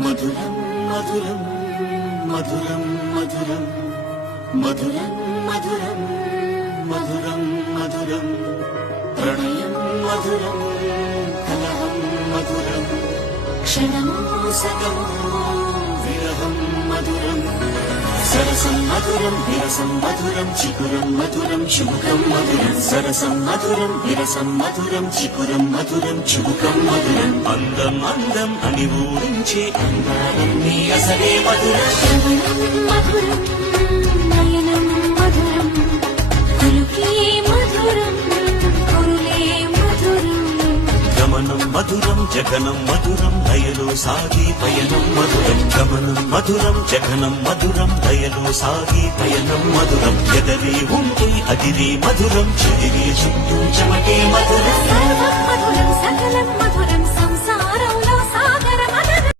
మధురం మధురం మధురం మధురం మధురం మధురం మధురం మధురం ప్రణయం మధురం కలహం మధురం క్షణమో సగమో విరహం మధురం సరసం మధురం విరసం మధురం చికురం మధురం చుబుకం మధురం సరసం మధురం విరసం మధురం చికురం మధురం చుబుకం మధురం అందం అందం అని ఊరించే అందాలన్నీ అసలే మధురం మధురం నయనం మధురం పలుకే మధురం కురులే మధురం గమనం మధురం జగనం మధురం దయలో సాగి పయనం మధురం గమనం మధురం జగనం మధురం దయలో సాగి పయనం మధురం ఎదరి ఉంటే అదిరి మధురం చెదిరి చుట్టూ చెమటే మధురం సర్వం మధురం సకలం